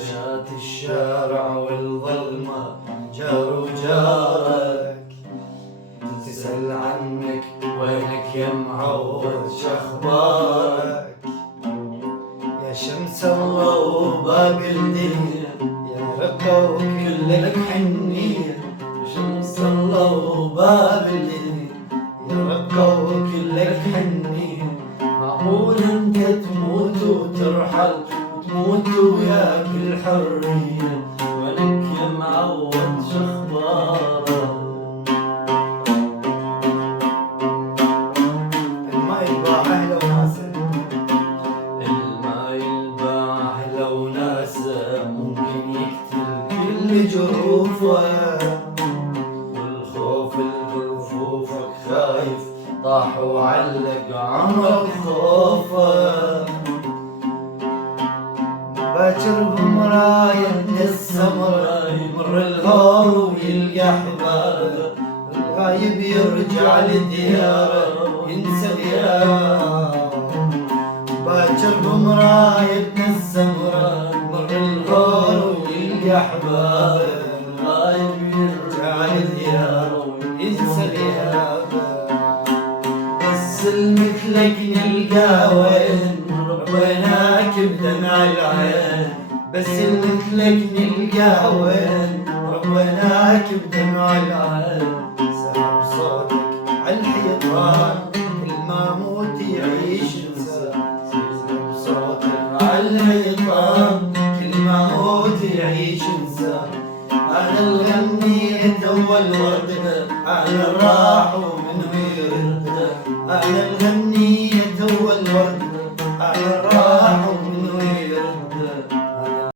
وشات الشارع والظلمة جار وجارك، تسأل عنك وينك يا معود شخبارك. يا شمس الله وباب الدنيا يا رقة وكلك حنية، يا شمس الله وباب الدنيا يا رقة وكلك حنية. معقول انت تموت وترحل وتموت وياك الحرية، وينك يا معود شخبارك. الماء يباع أهله وناسه، الماء يباع أهله وناسه، ممكن يقتل كل جروفه، والخوف اللي بجفوفك خايف طاح وعلق عمرك خوفه. باكر بمراية السمرة يمر الهور ويلقى احبابه، الغايب يرجع لدياره ينسى غيابه. باكر بمراية السمرة يمر الهور ويلقى احبابه، الغايب يرجع لدياره ينسى غيابه. بس المثلك نلقى وين ربيناك بدمع العين، بس المثلك نلقى وين ربيناك بدمع العين. سحب صوتك عالحيطان كل ما موت يعيش انسان، سحب صوتك عالحيطان كل ما موت يعيش انسان. انا الغنيت اول وردة انا الراح